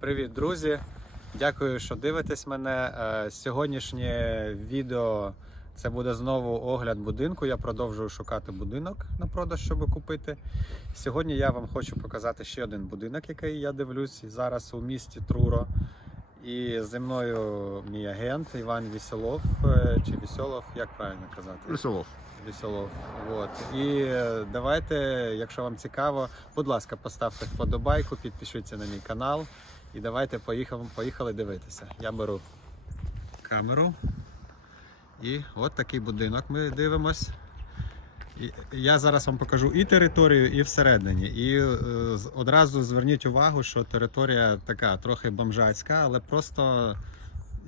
Привіт, друзі! Дякую, що дивитесь мене. Е, Сьогоднішнє відео це буде знову огляд будинку. Я продовжую шукати будинок на продаж, щоб купити. Сьогодні я вам хочу показати ще один будинок, який я дивлюсь зараз у місті Труро. І зі мною мій агент Іван Вісілов е, чи Вісьолов, як правильно казати? Веселов. Веселов. От. І е, давайте, якщо вам цікаво, будь ласка, поставте вподобайку, підпишіться на мій канал. І давайте поїхали, поїхали дивитися. Я беру камеру. І от такий будинок ми дивимось. І я зараз вам покажу і територію, і всередині. І е, одразу зверніть увагу, що територія така трохи бомжацька, але просто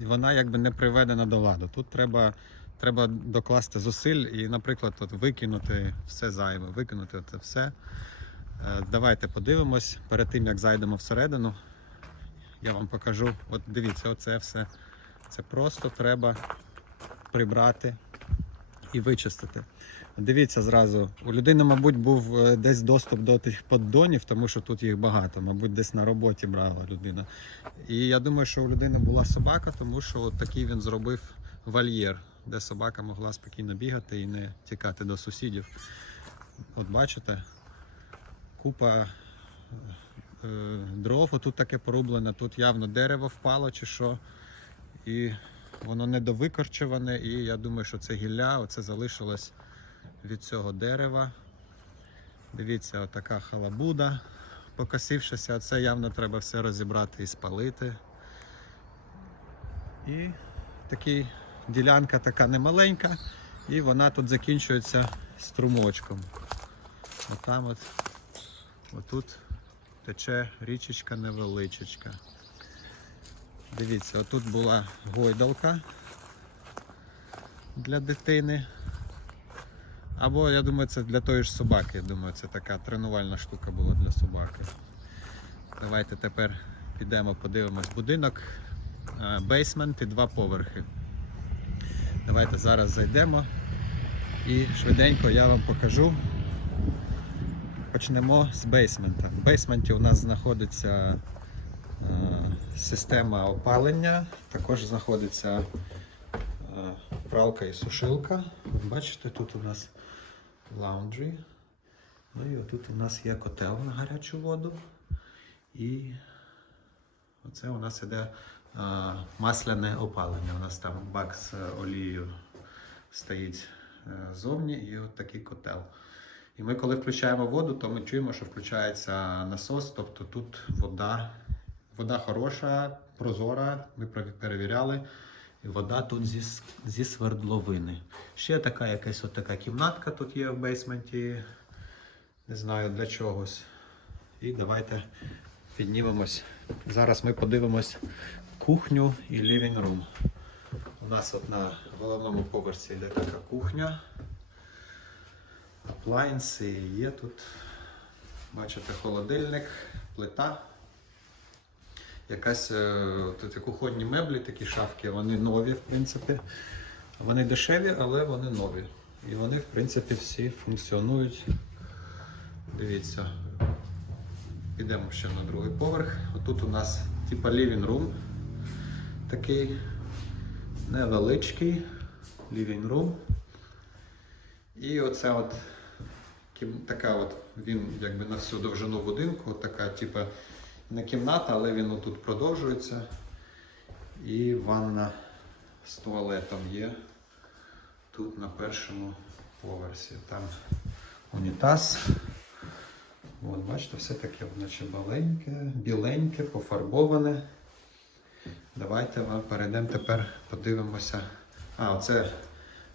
вона якби не приведена до ладу. Тут треба треба докласти зусиль і, наприклад, от викинути все зайве, викинути це все. Е, Давайте подивимось перед тим, як зайдемо всередину. Я вам покажу. От дивіться, оце все. Це просто треба прибрати і вичистити. Дивіться зразу, у людини, мабуть, був е, десь доступ до тих поддонів, тому що тут їх багато. Мабуть, десь на роботі брала людина. І я думаю, що у людини була собака, тому що от такий він зробив вольєр, де собака могла спокійно бігати і не тікати до сусідів. От бачите, купа дров, тут таке порублене, тут явно дерево впало чи що. І воно недовикорчеване, і я думаю, що це гілля, оце залишилось від цього дерева. Дивіться, отака халабуда. Покосившися, це явно треба все розібрати і спалити. І такий ділянка така немаленька, і вона тут закінчується струмочком. Отам от, отут тече річечка невеличечка. Дивіться, отут була гойдалка для дитини. Або, я думаю, це для тої ж собаки. Я думаю, це така тренувальна штука була для собаки. Давайте тепер підемо, подивимось будинок. Бейсмент і два поверхи. Давайте зараз зайдемо і швиденько я вам покажу. Почнемо з бейсмента. В бейсменті у нас знаходиться е, система опалення, також знаходиться е, пралка і сушилка. Бачите, тут у нас лаундрі. Ну і отут у нас є котел на гарячу воду. І оце у нас іде а, масляне опалення. У нас там бак з е, олією стоїть е, зовні і от такий котел. І ми, коли включаємо воду, то ми чуємо, що включається насос, тобто тут вода, вода хороша, прозора, ми перевіряли. І вода тут зі, зі свердловини. Ще така якась от така кімнатка тут є в бейсменті. Не знаю для чогось. І давайте піднімемось. Зараз ми подивимось кухню і living room. У нас от на головному поверсі йде така кухня. Аплайнси є тут. Бачите, холодильник, плита. Якась е, тут і кухонні меблі, такі шафки, вони нові, в принципі. Вони дешеві, але вони нові. І вони, в принципі, всі функціонують. Дивіться. Підемо ще на другий поверх. Отут у нас типа living room. Такий невеличкий living room. І оце от така от він якби на всю довжину будинку, така, типа, не кімната, але він отут продовжується. І ванна з туалетом є тут на першому поверсі. Там унітаз. От, бачите, все таке наче маленьке, біленьке, пофарбоване. Давайте перейдемо тепер, подивимося. А, оце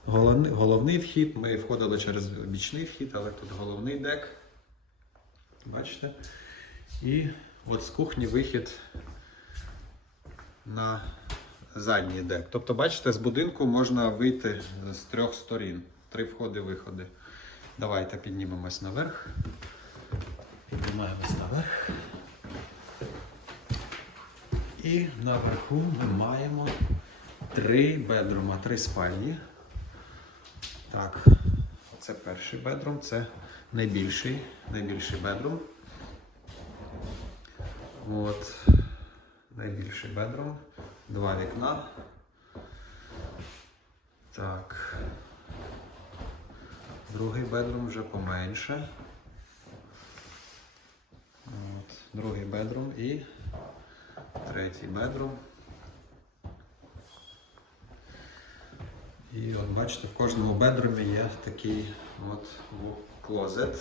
головний, вхід. Ми входили через бічний вхід, але тут головний дек. Бачите? І от з кухні вихід на задній дек. Тобто, бачите, з будинку можна вийти з трьох сторін. Три входи-виходи. Давайте піднімемось наверх. Піднімаємось наверх. І наверху ми маємо три бедрума, три спальні. Так, це перший бедрум, це найбільший, найбільший бедрум. От. найбільший бедрум, два вікна. Так. Другий бедрум вже поменше. От, другий бедрум і третій бедрум. І от бачите, в кожному бедрумі є такий от клозет.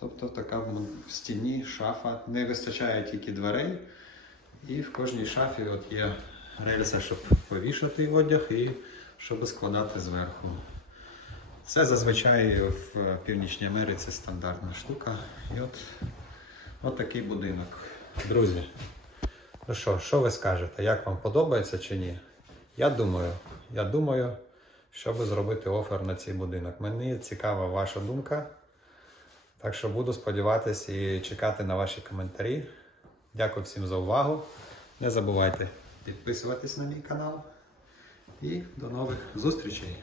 Тобто така в стіні шафа. Не вистачає тільки дверей. І в кожній шафі от є рельса, щоб повішати одяг і щоб складати зверху. Це зазвичай в Північній Америці стандартна штука. І от, от такий будинок. Друзі, ну що, що ви скажете? Як вам подобається чи ні? Я думаю, я думаю, щоб зробити офер на цей будинок. Мені цікава ваша думка. Так що буду сподіватися і чекати на ваші коментарі. Дякую всім за увагу. Не забувайте підписуватись на мій канал. І до нових зустрічей!